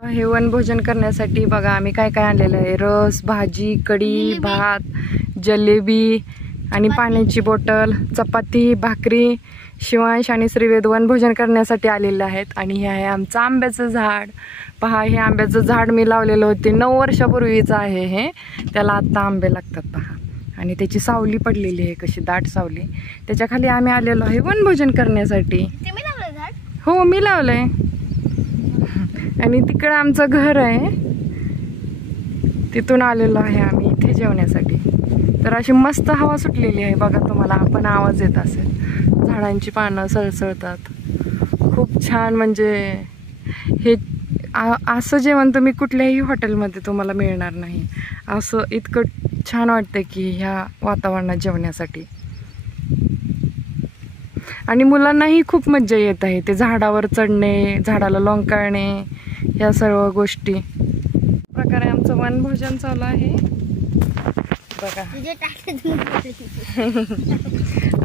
हे वनभोजन करण्यासाठी बघा आम्ही काय काय आणलेलं आहे. रस, भाजी, कढी, भात, जलेबी आणि पाण्याची बॉटल, चपाती, भाकरी. शिवांश आणि श्रीवेद वनभोजन करण्यासाठी आलेले आहेत. आणि हे आहे आमचं आंब्याचं झाड. पहा, हे आंब्याचं झाड मी लावलेलं होते 9 वर्षापूर्वीचं आहे हे. त्याला आत्ता आंबे लागतात पहा. आणि त्याची सावली पडलेली आहे, कशी दाट सावली. त्याच्या खाली आम्ही आलेलो आहे वनभोजन करण्यासाठी. हो, मी लावलंय. आणि तिकडं आमचं घर आहे, तिथून आलेलो आहे आम्ही इथे जेवण्यासाठी. तर अशी मस्त हवा सुटलेली आहे बघा, तुम्हाला पण आवाज येत असेल. झाडांची पानं सळसळतात, खूप छान. म्हणजे हे असं जेवण तुम्ही कुठल्याही हॉटेलमध्ये तुम्हाला मिळणार नाही. असं इतकं छान वाटतं की ह्या वातावरणात जेवण्यासाठी. आणि मुलांनाही खूप मज्जा येत आहे. ते झाडावर चढणे, झाडाला लोंबकळणे, या सर्व गोष्टी. प्रकारे आमचं वनभोजन चालू आहे बघा.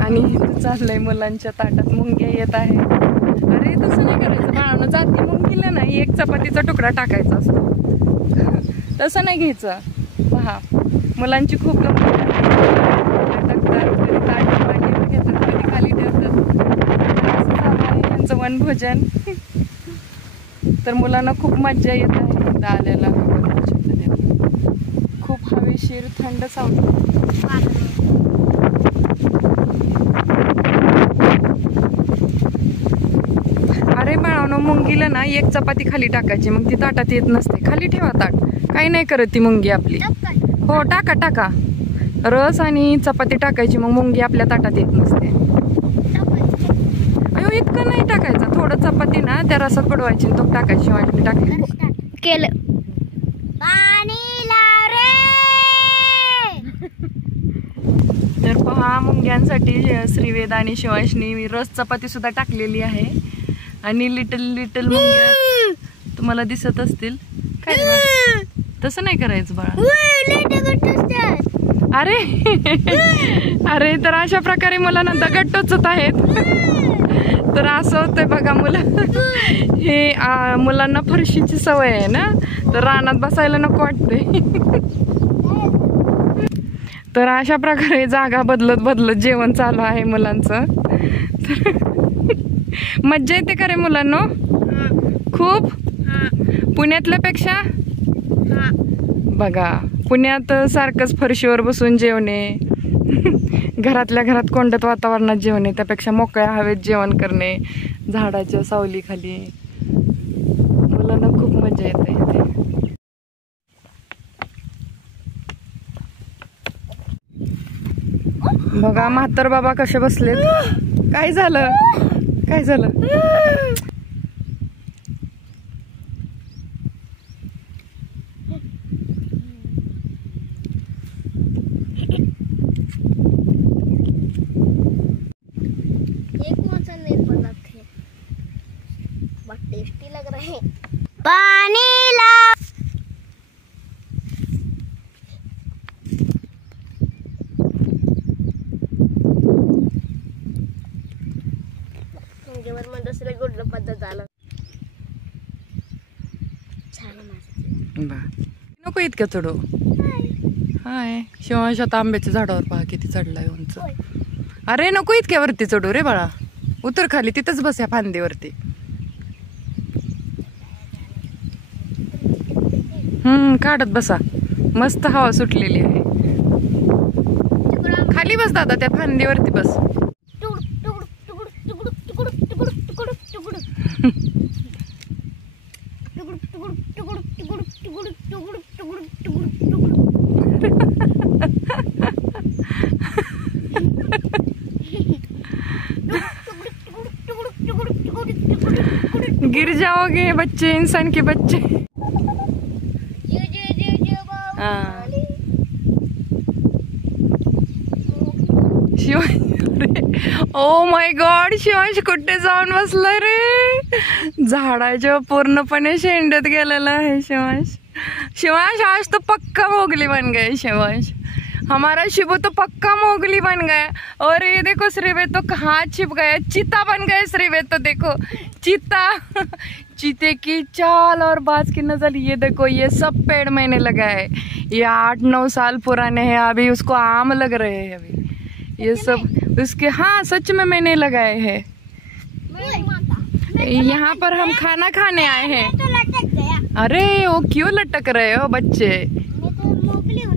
आणि चाललंय मुलांच्या ताटात मुंग्या येत आहे. अरे तसं नाही करायचं बाळानं, जाती मुंगीला नाही एक चपातीचा तुकडा टाकायचा असतो, तसं नाही घ्यायचं. पहा, मुलांची खूप खाली ठेवतात. यांचं वनभोजन. तर मुलांना खूप मज्जा येत आहे इथं आलेला. खूप हवेशीर थंड सावली. अरे बाळानो, मुंगीला ना एक चपाती खाली टाकायची, मग ती ताटात येत नसते. खाली ठेवा ताट, काही नाही करत ती मुंगी आपली. हो, टाका टाका. रस आणि चपाती टाकायची, मग मुंगी आपल्या ताटात येत नसते. अयो, इतकं नाही टाकायचं. थोडं चपाती ना त्या रसात बुडवायची, तो टाकायची. शिवाजी टाकली केलं. तर पहा, मुंग्यांसाठी श्रीवेद आणि शिवांशनी रस चपाती सुद्धा टाकलेली आहे. आणि लिटल लिटल मुंग्या तुम्हाला दिसत असतील. काय तसं नाही करायचं बाळा. अरे अरे, तर अशा प्रकारे मुलांना दगड टोचत आहेत. तर असं होतंय बघा, हे मुलांना फरशीची सवय आहे ना, तर रानात बसायला नको वाटते. तर अशा प्रकारे जागा बदलत बदलत जेवण चालू आहे मुलांचं. तर मज्जा येते का रे मुलांनो? खूप. पुण्यातल्यापेक्षा बघा, पुण्यात सारखंच फरशीवर बसून जेवणे, घरातल्या घरात कोंडत वातावरणात जेवणे, त्यापेक्षा मोकळ्या हवेत जेवण करणे, झाडाच्या सावलीखाली. मुलांना खूप मजा येते इथे. बघा म्हातार बाबा कसे बसलेत. काय झालं, काय झालं? टेस्टी लग रहा है. पानी ला. दुसरे गुड पद्धत आलं. नको इतक्या चढू. हाय, शिवांश आता आंब्याच्या झाडावर पहा किती चढलाय उंच. अरे नको इतक्या वरती चढू रे बाळा, उतर खाली, तिथंच बस या फांदीवरती. काढत बसा, मस्त हवा सुटलेली आहे. खाली बस दादा, त्या फांदीवरती बस. गिर जाओगे बच्चे, इंसान के बच्चे. ओ माय गॉड, शिवांश कुठे जाऊन बसला रे? झाडाच्या पूर्णपणे शेंड्यात गेलेला आहे शिवांश. शिवांश आज तो पक्का मोगली बन गए शिवांश. हमारा शिबू तो पक्का मोगली बन गया. और ये देखो श्रीवेद तो कहाँ छिप गया, चीता बन गए श्रीवेद तो. देखो चीता, चीते की चाल और बाज की नजर। ये देखो, ये सब पेड़ मैंने लगाए, ये 8-9 साल पुराने हैं, अभी उसको आम लग रहे हैं अभी ये सब उसके। हाँ सच में मैंने लगाए हैं। यहाँ पर हम खाना खाने आए हैं। तो लटक गया। अरे वो क्यों लटक रहे हो बच्चे? मैं तो मोकली हूँ